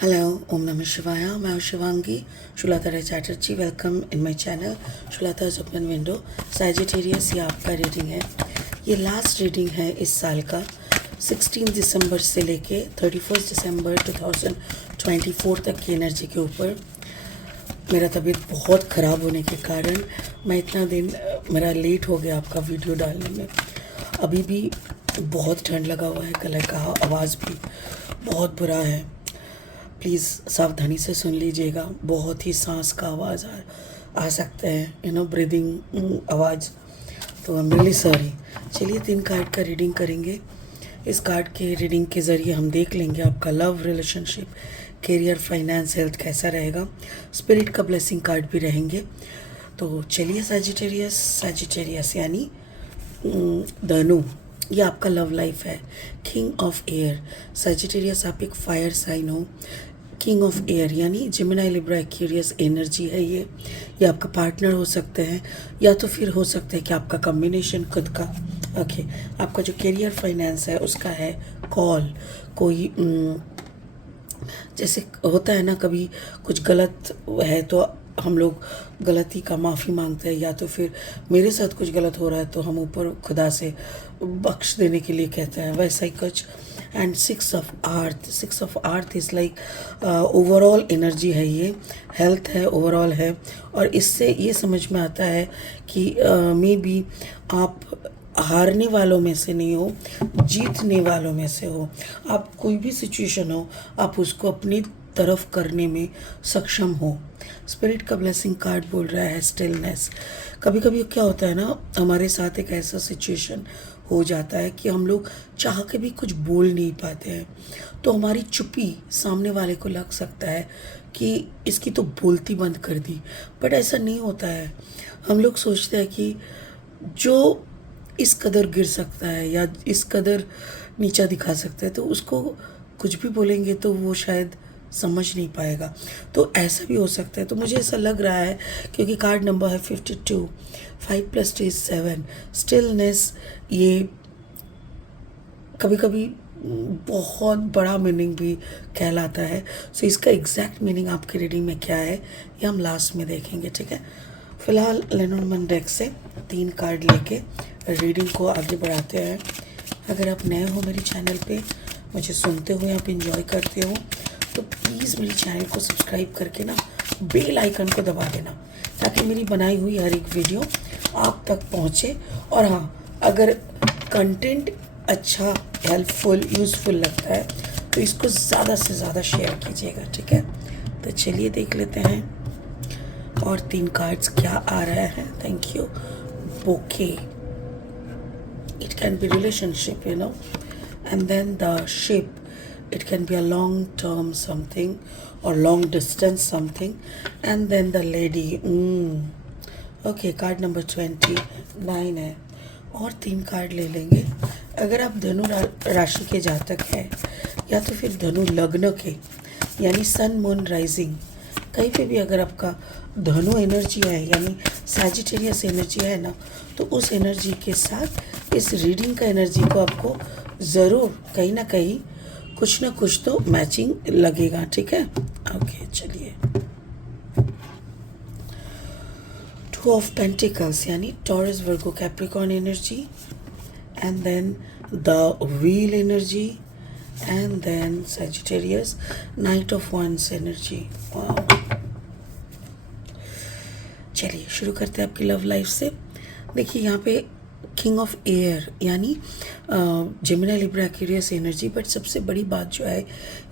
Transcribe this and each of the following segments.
Hello, Om Namah Shivaya. मैं हूँ Shivangi Shulata Roy Chatterjee. Welcome in my channel Shulata's open window. Sagittarius ये आपका रीडिंग है. ये लास्ट रीडिंग है इस साल का. 16 दिसंबर से लेके 31 दिसंबर 2024 तक की एनर्जी के ऊपर. मेरा तबीयत बहुत ख़राब होने के कारण मैं इतना दिन मेरा लेट हो गया आपका वीडियो डालने में. अभी भी बहुत ठंड लगा हुआ है. गले का आवाज़ भी बहुत बुरा है. प्लीज़ सावधानी से सुन लीजिएगा. बहुत ही सांस का आवाज़ आ सकता है, ब्रीदिंग आवाज़. तो आई एम रियली सॉरी. चलिए 3 कार्ड का रीडिंग करेंगे. इस कार्ड के रीडिंग के ज़रिए हम देख लेंगे आपका love, relationship, career, finance, health कैसा रहेगा. स्पिरिट का ब्लेसिंग कार्ड भी रहेंगे. तो चलिए सैजिटेरियस यानी धनु, ये आपका लव लाइफ है. King of air. सैजिटेरियस आप एक फायर साइन हो. किंग ऑफ एयर यानी जेमिनी, लिब्रा, एक्वेरियस एनर्जी है ये आपका पार्टनर हो सकते हैं या तो फिर हो सकता है कि आपका कॉम्बिनेशन खुद का. ओके, आपका जो करियर फाइनेंस है उसका है कॉल. कोई जैसे होता है ना, कभी कुछ गलत है तो हम लोग गलती का माफ़ी मांगते हैं, या तो फिर मेरे साथ कुछ गलत हो रहा है तो हम ऊपर खुदा से बख्श देने के लिए कहते हैं, वैसा ही कुछ. And 6 of earth is like overall energy है. ये हेल्थ है, ओवरऑल है. और इससे ये समझ में आता है कि मे बी आप हारने वालों में से नहीं हो, जीतने वालों में से हो. आप कोई भी सिचुएशन हो, आप उसको अपनी तरफ करने में सक्षम हो. स्पिरिट का ब्लेसिंग कार्ड बोल रहा है स्टिलनेस. कभी कभी क्या होता है ना, हमारे साथ एक ऐसा सिचुएशन हो जाता है कि हम लोग चाह के भी कुछ बोल नहीं पाते हैं. तो हमारी चुप्पी सामने वाले को लग सकता है कि इसकी तो बोलती बंद कर दी. बट ऐसा नहीं होता है. हम लोग सोचते हैं कि जो इस कदर गिर सकता है या इस कदर नीचा दिखा सकता है, तो उसको कुछ भी बोलेंगे तो वो शायद समझ नहीं पाएगा. तो ऐसा भी हो सकता है. तो मुझे ऐसा लग रहा है क्योंकि कार्ड नंबर है 52. 5 + 2 = 7. स्टिलनेस ये कभी कभी बहुत बड़ा मीनिंग भी कहलाता है. सो इसका एग्जैक्ट मीनिंग आपकी रीडिंग में क्या है ये हम लास्ट में देखेंगे, ठीक है. फिलहाल लेनोर्मैंड डेक से 3 कार्ड लेके रीडिंग को आगे बढ़ाते हैं. अगर आप नए हो मेरे चैनल पे, मुझे सुनते हुए आप इंजॉय करते हो, तो प्लीज़ मेरे चैनल को सब्सक्राइब करके ना बेल आइकन को दबा देना, ताकि मेरी बनाई हुई हर एक वीडियो आप तक पहुँचे. और हाँ, अगर कंटेंट अच्छा, हेल्पफुल, यूज़फुल लगता है तो इसको ज़्यादा से ज़्यादा शेयर कीजिएगा, ठीक है. तो चलिए देख लेते हैं और 3 कार्ड्स क्या आ रहा है. Thank you. Bouquet. It can be relationship, and then the ship. It can be a long term something or long distance something, and then the lady. Okay, card number 29 है. और 3 कार्ड ले लेंगे. अगर आप धनु राशि के जातक हैं या तो फिर धनु लग्न के यानी सन, मून, राइजिंग, कहीं पे भी अगर आपका धनु एनर्जी है यानी सैजिटेरियस एनर्जी है ना, तो उस एनर्जी के साथ इस रीडिंग का एनर्जी को आपको ज़रूर कहीं ना कहीं कुछ ना कुछ तो मैचिंग लगेगा, ठीक है. ओके, चलिए. 2 ऑफ पेंटिकल्स यानी Taurus, Virgo, Capricorn energy, and then the wheel energy, and then Sagittarius, knight of wands energy. चलिए शुरू करते हैं आपकी लव लाइफ से. देखिए यहाँ पे किंग ऑफ एयर यानी Gemini, Libra, Aquarius energy. But सबसे बड़ी बात जो है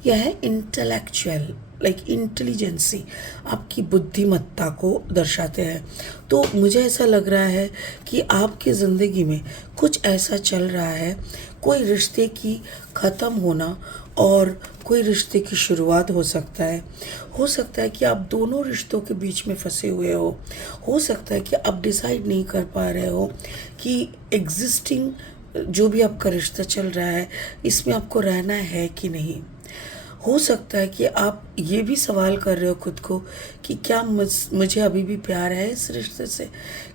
यह है इंटेलेक्चुअल, लाइक इंटेलिजेंसी, आपकी बुद्धिमत्ता को दर्शाते हैं. तो मुझे ऐसा लग रहा है कि आपकी ज़िंदगी में कुछ ऐसा चल रहा है, कोई रिश्ते की ख़त्म होना और कोई रिश्ते की शुरुआत हो सकता है. हो सकता है कि आप दोनों रिश्तों के बीच में फंसे हुए हो सकता है कि आप डिसाइड नहीं कर पा रहे हो कि एग्जिस्टिंग जो भी आपका रिश्ता चल रहा है इसमें आपको रहना है कि नहीं. हो सकता है कि आप ये भी सवाल कर रहे हो खुद को कि क्या मुझे अभी भी प्यार है इस रिश्ते से,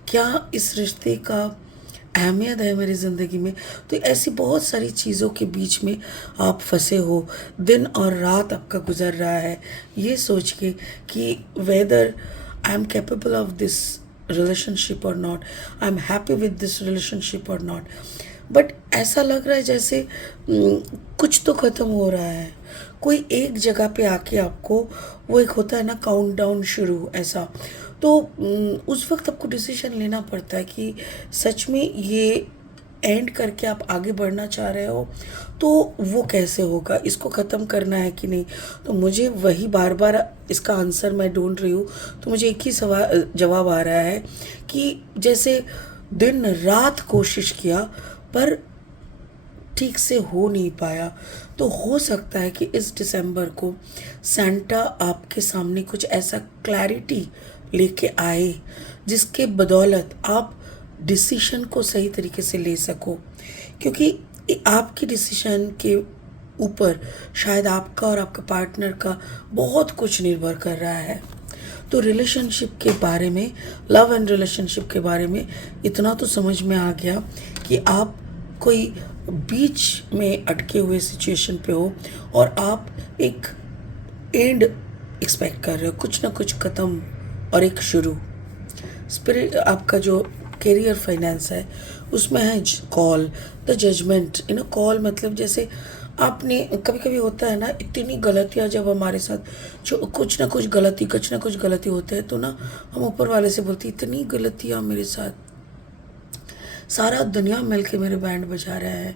क्या इस रिश्ते का अहमियत है मेरी ज़िंदगी में। तो ऐसी बहुत सारी चीज़ों के बीच में आप फँसे हो, दिन और रात आपका गुज़र रहा है, ये सोच के कि whether I am capable of this relationship or not, I am happy with this relationship or not. But ऐसा लग रहा है जैसे कुछ तो ख़त्म हो रहा है, कोई एक जगह पे आके आपको वो एक होता है ना काउंटडाउन शुरू ऐसा। तो उस वक्त आपको डिसीजन लेना पड़ता है कि सच में ये एंड करके आप आगे बढ़ना चाह रहे हो तो वो कैसे होगा, इसको ख़त्म करना है कि नहीं। तो मुझे वही बार बार इसका आंसर मैं ढूंढ रही हूँ, तो मुझे एक ही सवाल जवाब आ रहा है कि जैसे दिन रात कोशिश किया पर ठीक से हो नहीं पाया। तो हो सकता है कि इस दिसंबर को सैंटा आपके सामने कुछ ऐसा क्लैरिटी लेके आए जिसके बदौलत आप डिसीशन को सही तरीके से ले सको, क्योंकि आपकी डिसीशन के ऊपर शायद आपका और आपका पार्टनर का बहुत कुछ निर्भर कर रहा है। तो रिलेशनशिप के बारे में, लव एंड रिलेशनशिप के बारे में इतना तो समझ में आ गया कि आप कोई बीच में अटके हुए सिचुएशन पे हो और आप एक एंड एक्सपेक्ट कर रहे हो, कुछ ना कुछ ख़त्म और एक शुरू। स्पिरिट आपका जो करियर फाइनेंस है उसमें है कॉल द जजमेंट। कॉल मतलब जैसे आपने कभी कभी होता है ना, इतनी गलतियाँ जब हमारे साथ जो कुछ ना कुछ गलती होते हैं तो ना हम ऊपर वाले से बोलते इतनी गलतियाँ मेरे साथ, सारा दुनिया मिल के मेरे बैंड बजा रहा है,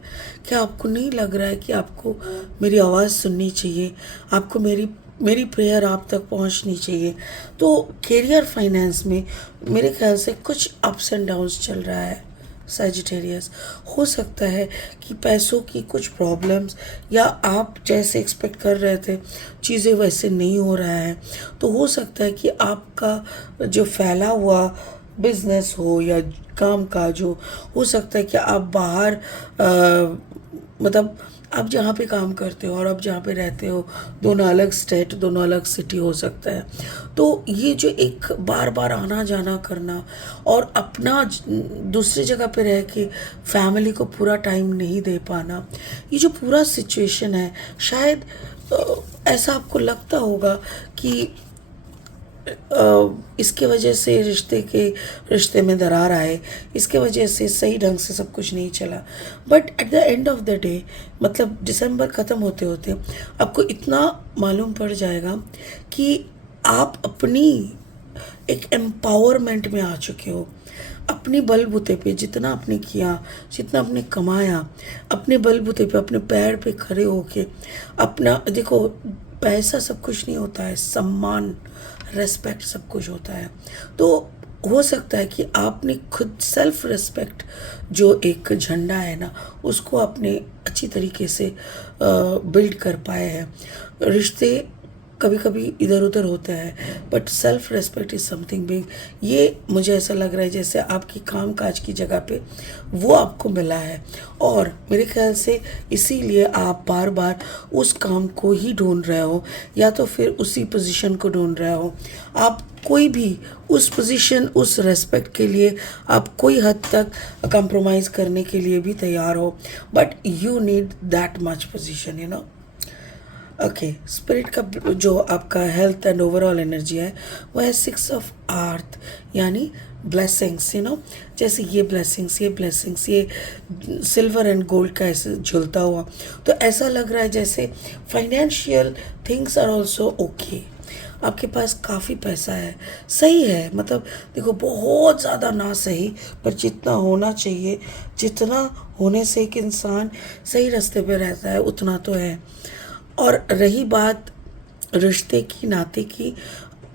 क्या आपको नहीं लग रहा है कि आपको मेरी आवाज़ सुननी चाहिए, आपको मेरी प्रेयर आप तक पहुंचनी चाहिए। तो करियर फाइनेंस में मेरे ख्याल से कुछ अप्स एंड डाउन्स चल रहा है सजिटेरियस। हो सकता है कि पैसों की कुछ प्रॉब्लम्स, या आप जैसे एक्सपेक्ट कर रहे थे चीज़ें वैसे नहीं हो रहा है। तो हो सकता है कि आपका जो फैला हुआ बिजनेस हो या काम काज हो सकता है कि आप बाहर मतलब आप जहाँ पे काम करते हो और आप जहाँ पे रहते हो दोनों अलग स्टेट, दोनों अलग सिटी हो सकता है। तो ये जो एक बार बार आना जाना करना और अपना दूसरी जगह पे रह के फैमिली को पूरा टाइम नहीं दे पाना, ये जो पूरा सिचुएशन है, शायद ऐसा आपको लगता होगा कि इसके वजह से रिश्ते में दरार आए, इसके वजह से सही ढंग से सब कुछ नहीं चला। But at the end of the day, मतलब दिसंबर ख़त्म होते होते आपको इतना मालूम पड़ जाएगा कि आप अपनी एक एम्पावरमेंट में आ चुके हो। अपनी बलबूते पे जितना आपने किया, जितना आपने कमाया, अपने बलबूते पे अपने पैर पे खड़े होके अपना, देखो पैसा सब कुछ नहीं होता है, सम्मान रेस्पेक्ट सब कुछ होता है। तो हो सकता है कि आपने खुद सेल्फ रेस्पेक्ट जो एक झंडा है ना, उसको आपने अच्छी तरीके से बिल्ड कर पाए हैं। रिश्ते कभी कभी इधर उधर होता है but self respect is something big. ये मुझे ऐसा लग रहा है जैसे आपकी काम काज की जगह पे वो आपको मिला है, और मेरे ख्याल से इसीलिए आप बार बार उस काम को ही ढूंढ रहे हो, या तो फिर उसी पोजीशन को ढूंढ रहे हो। आप कोई भी उस पोजीशन, उस रेस्पेक्ट के लिए आप कोई हद तक कंप्रोमाइज़ करने के लिए भी तैयार हो, but you need that much position. Okay, spirit का जो आपका हेल्थ एंड ओवरऑल एनर्जी है वो है 6 ऑफ अर्थ, यानी ब्लेसिंग्स। जैसे ये ब्लेसिंग्स ये सिल्वर एंड गोल्ड का ऐसे झुलता हुआ, तो ऐसा लग रहा है जैसे financial things are also okay. आपके पास काफ़ी पैसा है, सही है, मतलब देखो बहुत ज़्यादा ना सही पर जितना होना चाहिए, जितना होने से एक इंसान सही रास्ते पे रहता है उतना तो है। और रही बात रिश्ते की, नाते की,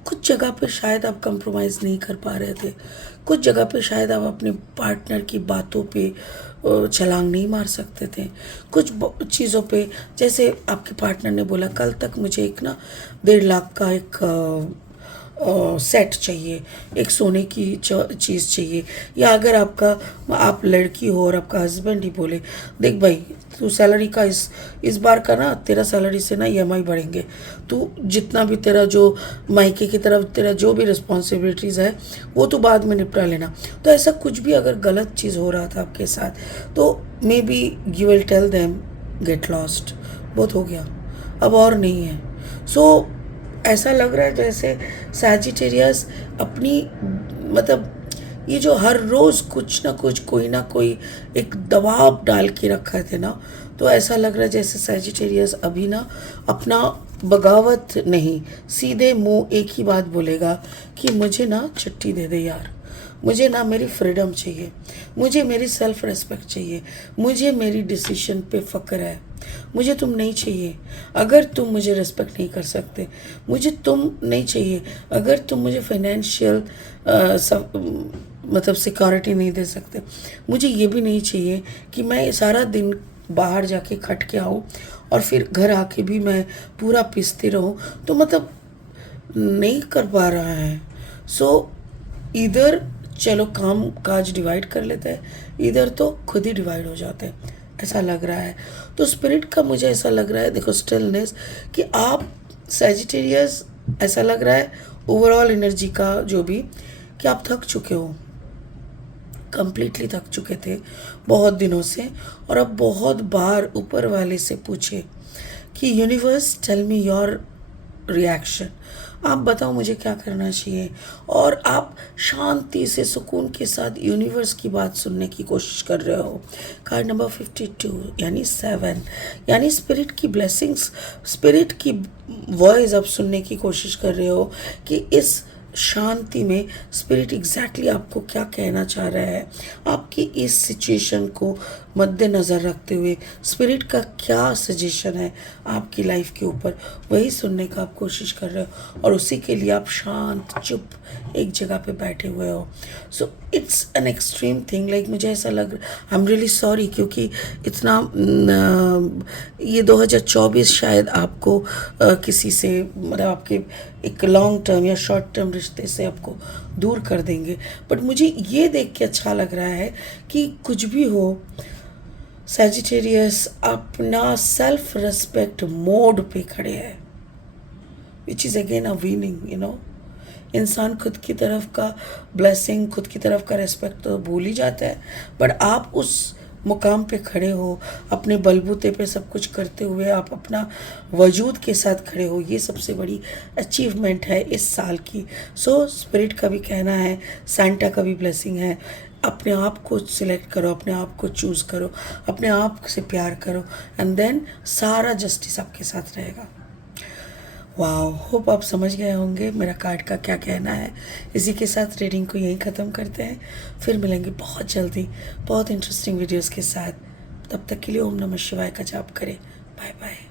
कुछ जगह पे शायद आप कंप्रोमाइज़ नहीं कर पा रहे थे, कुछ जगह पे शायद आप अपने पार्टनर की बातों पे छलांग नहीं मार सकते थे। कुछ चीज़ों पे, जैसे आपके पार्टनर ने बोला कल तक मुझे एक ना 1.5 लाख का एक सेट चाहिए, एक सोने की चीज़ चाहिए, या अगर आप लड़की हो और आपका हस्बैंड ही बोले देख भाई तू सैलरी का इस बार का ना तेरा सैलरी से ना ईएमआई बढ़ेंगे, तू जितना भी तेरा जो मायके की तरफ तेरा जो भी रिस्पॉन्सिबिलिटीज़ है वो तू बाद में निपटा लेना। तो ऐसा कुछ भी अगर गलत चीज़ हो रहा था आपके साथ तो maybe you will tell them get lost, बहुत हो गया, अब और नहीं है। सो ऐसा लग रहा है जैसे सैजिटेरियस अपनी मतलब ये जो हर रोज़ कुछ ना कुछ कोई ना कोई एक दबाव डाल के रखा थे ना, तो ऐसा लग रहा है जैसे सैजिटेरियस अभी ना अपना बगावत नहीं, सीधे मुंह एक ही बात बोलेगा कि मुझे ना छुट्टी दे दे यार, मुझे ना मेरी फ्रीडम चाहिए, मुझे मेरी सेल्फ रेस्पेक्ट चाहिए, मुझे मेरी डिसीजन पे फ़क्र है, मुझे तुम नहीं चाहिए अगर तुम मुझे रिस्पेक्ट नहीं कर सकते, मुझे तुम नहीं चाहिए अगर तुम मुझे फाइनेंशियल मतलब सिक्योरिटी नहीं दे सकते, मुझे ये भी नहीं चाहिए कि मैं सारा दिन बाहर जाके खट के आऊँ और फिर घर आके भी मैं पूरा पिसती रहूँ, तो मतलब नहीं कर पा रहा है। सो इधर चलो काम काज डिवाइड कर लेते हैं, इधर तो खुद ही डिवाइड हो जाते हैं, ऐसा लग रहा है। तो स्पिरिट का मुझे ऐसा लग रहा है, देखो स्टिलनेस, कि आप सैजिटेरियस ऐसा लग रहा है ओवरऑल एनर्जी का जो भी, कि आप थक चुके हो, कंप्लीटली थक चुके थे बहुत दिनों से, और अब बहुत बार ऊपर वाले से पूछे कि universe tell me your reaction, आप बताओ मुझे क्या करना चाहिए, और आप शांति से सुकून के साथ यूनिवर्स की बात सुनने की कोशिश कर रहे हो। कार्ड नंबर 52 यानी 7 यानी स्पिरिट की ब्लेसिंग्स, स्पिरिट की वॉइस आप सुनने की कोशिश कर रहे हो कि इस शांति में स्पिरिट एग्जैक्टली आपको क्या कहना चाह रहा है, आपकी इस सिचुएशन को मद्देनज़र रखते हुए स्पिरिट का क्या सजेशन है आपकी लाइफ के ऊपर, वही सुनने का आप कोशिश कर रहे हो, और उसी के लिए आप शांत चुप एक जगह पे बैठे हुए हो। So it's an extreme thing, like मुझे ऐसा लग रहा, आई एम रियली सॉरी, क्योंकि इतना ये 2024 शायद आपको किसी से मतलब आपके एक लॉन्ग टर्म या शॉर्ट टर्म रिश्ते से आपको दूर कर देंगे, बट मुझे ये देख के अच्छा लग रहा है कि कुछ भी हो सैजिटेरियस अपना सेल्फ रेस्पेक्ट मोड पे खड़े हैं, which is again a weaning, you know. इंसान खुद की तरफ का ब्लेसिंग, खुद की तरफ का रेस्पेक्ट तो भूल ही जाता है, बट आप उस मुकाम पे खड़े हो, अपने बलबूते पे सब कुछ करते हुए आप अपना वजूद के साथ खड़े हो, ये सबसे बड़ी अचीवमेंट है इस साल की। सो स्पिरिट का भी कहना है, सांता का भी ब्लेसिंग है, अपने आप को सिलेक्ट करो, अपने आप को चूज़ करो, अपने आप से प्यार करो, एंड देन सारा जस्टिस आपके साथ रहेगा। वाओ, होप आप समझ गए होंगे मेरा कार्ड का क्या कहना है। इसी के साथ रीडिंग को यहीं ख़त्म करते हैं, फिर मिलेंगे बहुत जल्दी बहुत इंटरेस्टिंग वीडियोस के साथ। तब तक के लिए ओम नमः शिवाय का जाप करें। Bye bye.